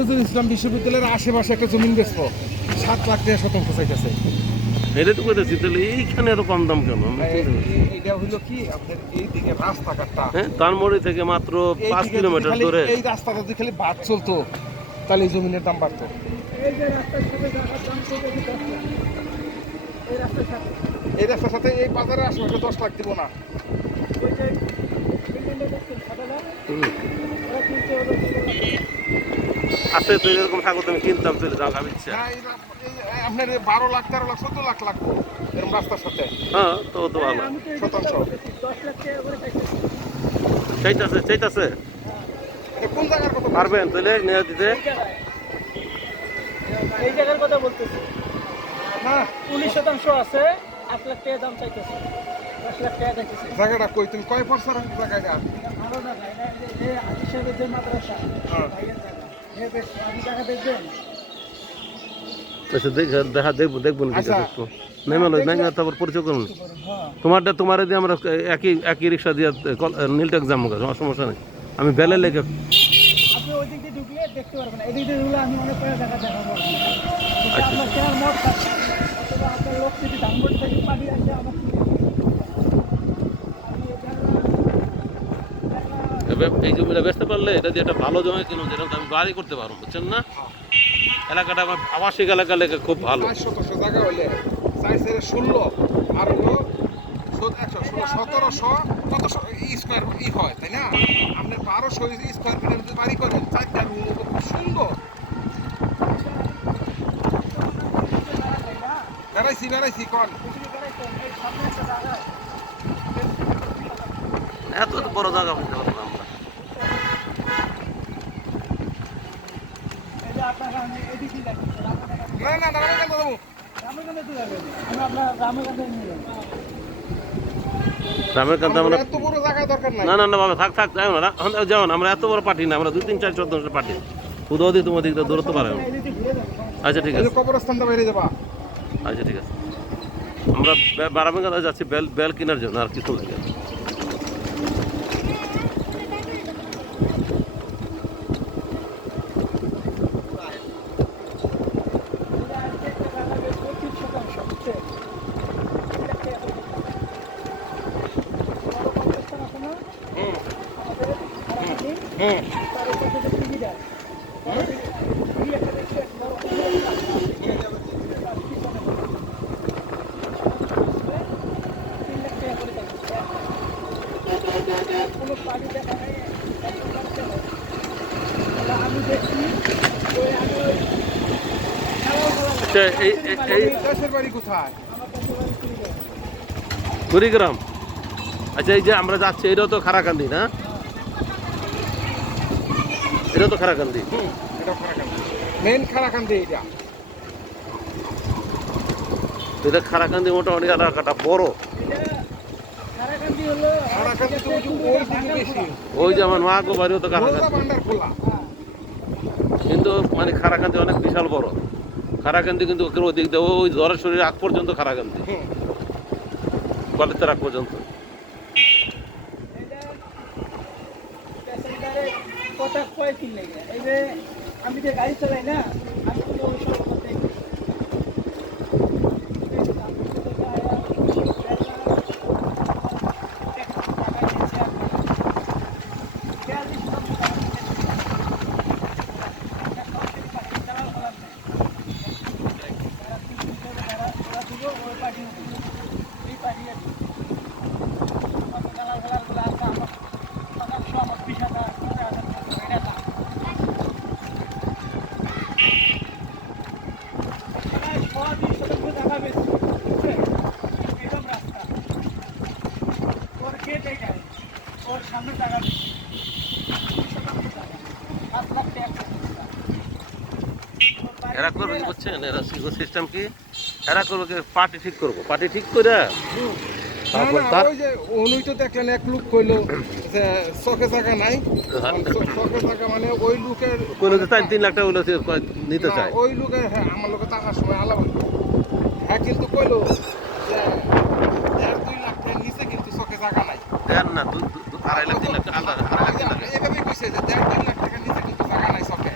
নজরুল ইসলাম বিশ্ববিদ্যালয়ের আশেপাশে একটা জমিন বেচবো। সাত লাখ টাকা শতাংশ চাইতেছে। এটা তো কইতেছি তাহলে এইখানে এত কম দাম কেন? এইটা হইল কি আপনার এই দিকে রাস্তাঘাটটা। হ্যাঁ তানমড়ি থেকে মাত্র পাঁচ কিলোমিটার দূরে। এই রাস্তাটা যদি খালি বাদ চলতো তাহলে এই জমিনের দাম বাড়তো। এই রাস্তার সাথে এই বাজারে আশেপাশে দশ লাখ দিব না। হুম। আছে তো এরকম থাকো তুমি কিনতাম চলে যাও আমি ইচ্ছা। হ্যাঁ, আপনার বারো লাখ তেরো লাখ চোদ্দ লাখ লাগবো এরকম রাস্তার সাথে। হ্যাঁ তো তো ভালো। শতাংশ। চাইতাছে চাইতাছে? কোন জায়গার কথা পারবেন তাহলে নিয়ে দিতে। এই জায়গার কথা বলতেছি। না উনিশ শতাংশ আছে আট লাখ টাকা দাম চাইতেছে। দশ লাখ টাকা চাইতেছে জায়গাটা কই তুমি? কয় পয়সার জায়গাটা? ভালো না যে মাদ্রাসা আচ্ছা দেখা দেখব দেখব না আচ্ছা। নেমে তারপর পরিচয় করুন। হ্যাঁ। তোমারটা তোমার দিয়ে আমরা একই একই রিক্সা দিয়ে সমস্যা নেই। আমি বেলে লেগে আপনি ওই দিক দিয়ে ঢুকলে দেখতে পারবেন না। এদিক দিয়ে ঢুকলে আমি অনেক কয়েক জায়গা দেখাবো আপনাকে। এটা আচ্ছা। আপনার কেনার মত থাকছে অথবা আপনার লোক যদি ধানবোর্ড থেকে পানি আসে আমার আমি এটা এবার এই জমিটা বেচতে পারলে এটা দিয়ে একটা ভালো জমি কিনুন যেটা আমি বাড়ি করতে পারব বুঝছেন না? এলাকাটা আমার আবাসিক এলাকা লেগে খুব ভালো। জায়গা ষোলো আর হলো ষোলো সতেরোশো কতশো স্কোয়ার ই হয় তাই না? আপনি বারোশো স্কোয়ার ফিটের যদি বাড়ি করেন চারটা রুম খুব সুন্দর। বেড়াইছি বেড়াইছি কন। এত বড় জায়গা বুঝতে পারব না আমরা এই যে আপনার আমি এদিক দিয়ে যাচ্ছি, রামগঞ্জে না না না কেন দেবো রামগঞ্জে তো যাবেন। যাব। কান্তে আমরা এত বড় জায়গা না না না বাবা থাক থাক যাও না এখন যাও না আমরা এত বড় পার্টি না আমরা দুই তিন চার চোদ্দ পার্টি। খুদ ওদিক তোমার দিকটা দূরত্ব পারে দিয়ে আচ্ছা ঠিক আছে। কবরস্থানটা বাইরে যাবা। আচ্ছা ঠিক আছে। আমরা যাচ্ছি বেল বেল কেনার জন্য আর কিছু লাগে না। পঁচিশ শতাংশ, বুঝছেন? এটা কে হবে? বড় কবরস্থান আছে না? হুম আমাদের হারাহারি, হুম তার উপর থেকে টিভিটা। বড় টিভি, টিভি একটা দেখছেন, বড় কবরস্থান। তার পিছনে। তিন লাখ টাকা করে চাইছে। কোনো দেখা নেই, আমি দেখছি ওই আমি আচ্ছা। কুড়িগ্রাম আচ্ছা এই যে আমরা যাচ্ছি এটাও তো খারাকান্দি না এটাও তো খারাকান্দি। এটা খারাকান্দি। মেন খারাকান্দি এটা এটা খারাকান্দি মোটামুটি এলাকাটা বড়। এটা ওই যে আমার মা গো বাড়িও তো খারাকান্দি। কিন্তু মানে খারাকান্দি অনেক বিশাল বড়। খারাকান্দি কিন্তু ওকে ওদিক দিয়ে ওই জ্বরের শরীর আগ পর্যন্ত খারাকান্দি। কলেজের আগ পর্যন্ত এটা প্যাসেঞ্জারে কথা কয় কিন। লাগে এই যে আমি যে গাড়ি চালাই না আমি কোনো ওই সব করতে এই পার্টি আছে কালার কালারগুলো আছে আমার শতাংশ আমার বিশ হাজার পনেরো হাজার টাকা এটা দাম। প্রায় সোয়া দুই শতাংশ টাকা বেশি বুঝছেন এরকম রাস্তা ওর কে দেখায় ওর সামনে টাকা বেশি দুই শতাংশ টাকা পাঁচ লাখ টাকা ওর বাড়ি এরা করবে কি বুঝছেন? এরা সিস্টেম কি? এরা করবে কি? পার্টি ঠিক করব। পার্টি ঠিক করে তারপর তার ওই যে অনুই তো দেখলেন এক লোক কইলো যে চকে থাকা নাই। চকে মানে থাকা মানে ওই লোকের কইলো যে তাই তিন লাখ টাকা নিতে চায়। ওই লোকের হ্যাঁ আমার লোকের টাকার সময় আলাপ হইল হ্যাঁ কিন্তু কইলো যে দেড় দুই লাখ টাকার নিচে কিন্তু চোখে থাকা নাই দেন না দু- দু- দু- আড়াই লাখ তিন লাখ টাকা আলাদা আড়াই লাখ তিন লাখ এভাবে কইছে যে দেড় দুই লাখ টাকার নিচে কিন্তু জায়গা নাই চোখে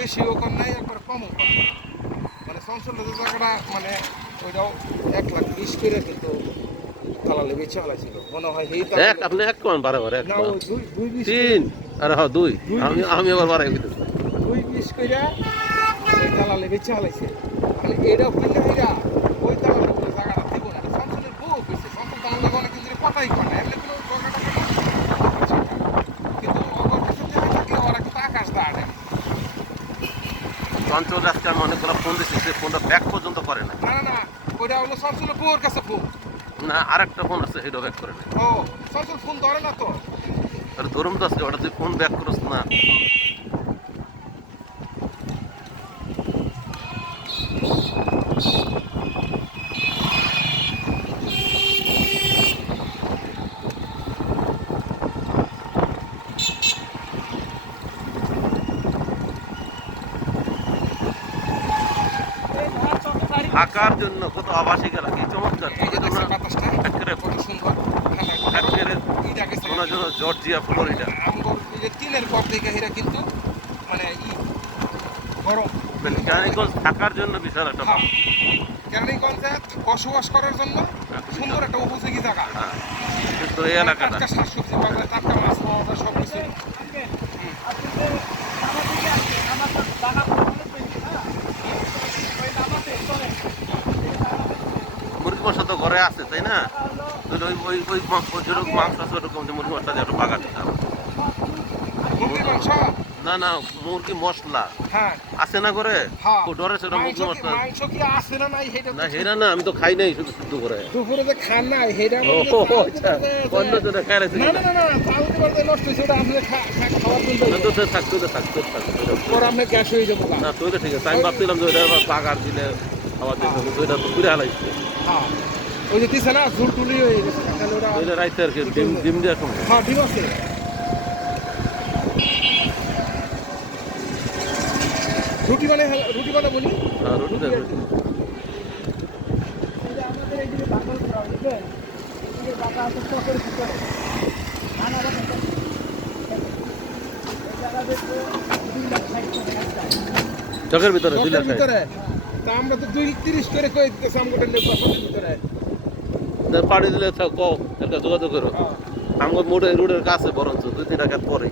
বেশিও কর নাই একবার কমও কর মানে যে জায়গাটা মানে ওইটাও এক লাখ বিশ করে কিন্তু দালালে বেচে হালাইছিল মনে হয় এই এক আপনি এক কমান বারে বারে এক তিন আরে হ্যাঁ দুই। আমি আমি আবার বাড়াই দুই বিশ ওই দালালে বেচে মানে এটাও কিনে হইরা ওই দালালে কোনো জায়গাটা দিব না চঞ্চলের বউ কইছে চঞ্চল দালালে বলে কিন্তু এরা কথাই কয় না এমনি কোনো জায়গাটা কিন্তু অগর কাছে টাকা থাকলে ওরা কিন্তু আকাশ দাঁড়ায় চঞ্চল আজকে ফোন দিচ্ছি সে ফোনটা ব্যাক পর্যন্ত করে না না না ওইটা হলো সরসুল বউর কাছে ফোন না আরেকটা ফোন আছে সেটা ব্যাক করে না ও সরসুল ফোন ধরে না তো। আরে ধরুন তো আজকে ওটা তুই ফোন ব্যাক করস না এই ধার থাকার জন্য কত আবাসিক এলাকা চমৎকার। এই যে দেখছেন বাতাসটা একেবারে কত সুন্দর। ঠান্ডা একেবারে ইটা গেছে শোনার জন্য জর্জিয়া ফ্লোরিডা। টিনের পর থেকে এরা কিন্তু মানে গরম। মানে কেরানীগঞ্জ থাকার জন্য বিশাল একটা হ্যাঁ। কেরানীগঞ্জে বসবাস করার জন্য সুন্দর একটা উপযোগী জায়গা। হ্যাঁ কিন্তু এই এলাকাটা। শাকসবজি পাওয়া যায় টাটকা মাছ পাওয়া যায় সব কিছু আজকে আপনি যে নামা থেকে আসছেন আমার তো জায়গা অনেক বেশি না ওই নামাতে চলে মুরগি মশা তো ঘরে আছে তাই না? হলো তাহলে ওই ওই ওই মাংস যেরকম মাংস আছে ওরকম যে মুরগি মশলা দিয়ে একটু বাগা দিতাম মুরগির মাংস? না না মুরগি মশলা। হ্যাঁ। আছে না করে হ্যাঁ। ডরে সেটা মুরগি মশলা। আছে না হেরা না আমি তো খাই নাই শুধু শুদ্ধ করে। দুপুরে যে খান না হেরা ও আচ্ছা অন্য জনে খাই না না না নষ্ট হয়েছে ওটা আপনি খাওয়ার জন্য তো থাকতো তো থাকতো থাকতো পরে আপনি গ্যাস হয়ে যাব না তুই তো ঠিক আছে আমি ভাবছিলাম যে ওইটা বাগার দিলে খাওয়ার জন্য কিন্তু ওইটা তো ঘুরে হ্যাঁ। ওই যে দিছে না ঝুল টুলি হয়ে গেছে ওইটা রাইতে আর কি ডিম ডিম দিয়ে এখন হ্যাঁ ডিম আছে। রুটি মানে রুটি মানে বলি হ্যাঁ রুটি যে আমাদের এই যে বাগান করা বুঝলেন এই যে বাগা আছে চকের ভিতরে। চকের ভিতরে দুই লাখ ভিতরে? তা আমরা তো দুই তিরিশ করে কই দিতেছি ভিতরে তার পাড়ি দিলে তো কও একটা যোগাযোগ করো হ্যাঁ। আমার মোটে রোডের কাছে বরঞ্চ দুই তিন টাকার পরে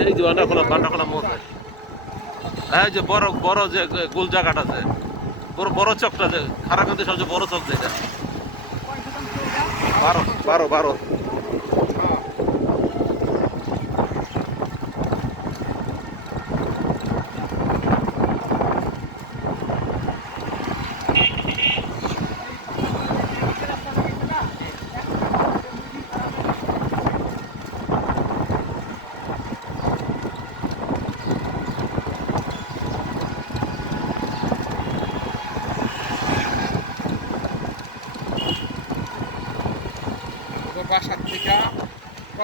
এই যে বান্ডাখোলা বান্ডাখোলা মোড় হ্যাঁ যে বড় বড় যে গোল জায়গাটা আছে বড় বড় চকটা যে খারাপ সবচেয়ে বড় চক যেটা? বারো বারো বারো হ্যাঁ। ওদের বাসার থেকে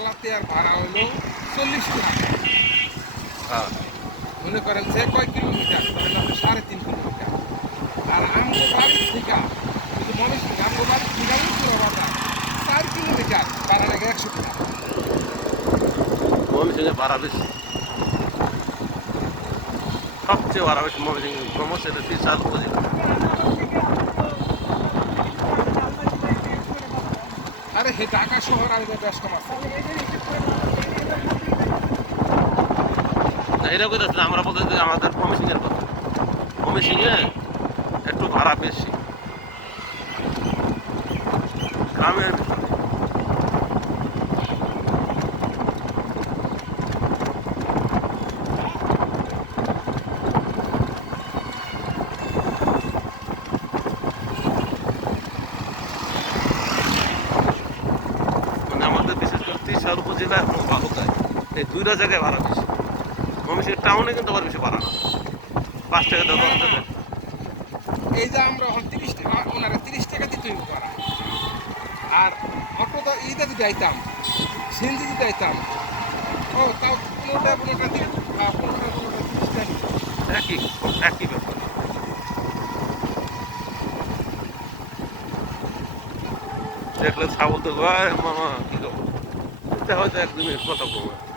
কলাতে আর ভাড়া হলো চল্লিশ টাকা। হ্যাঁ। মনে করেন যে কয় কিলোমিটার? ধরেন আপনি সাড়ে তিন কিলোমিটার। আর আমগো বাড়ির থেকে কিন্তু মনেশ থেকে আমগো বাড়ির থেকে উত্তর বাজার চার কিলোমিটার ভাড়া লাগে একশো টাকা। ময়মনসিংহে ভাড়া বেশি। সবচেয়ে ভাড়া বেশি ময়মনসিংহ এটা বিশাল উপজেলা আরে হে, ঢাকা শহর আর ব্যস্ত না এটা কথা আমরা বলতে আমাদের ময়মনসিংহের কথা ময়মনসিংহে একটু ভাড়া বেশি। গ্রামের ভিতরে মানে আমাদের বিশেষ করে তিসার উপজেলা এবং বাহুকায় এই দুইটা জায়গায় ভাড়া বেশি। ময়মনসিংহ টাউনে কিন্তু আবার বেশি ভাড়া না পাঁচ টাকা দশ টাকা। এই যে আমরা এখন তিরিশ টাকা ওনারা তিরিশ টাকা দিতে ভাড়া। আর অটো তো এইটা যদি আইতাম সিএনজি যদি আইতাম ও তাও পনেরোটা পনেরোটা দিন পনেরোটা পনেরোটা তিরিশ টাকা একই একই ব্যাপার। দেখলে ছাগল তো মামা কি খবর? হয়তো একদিনের কথা বলব।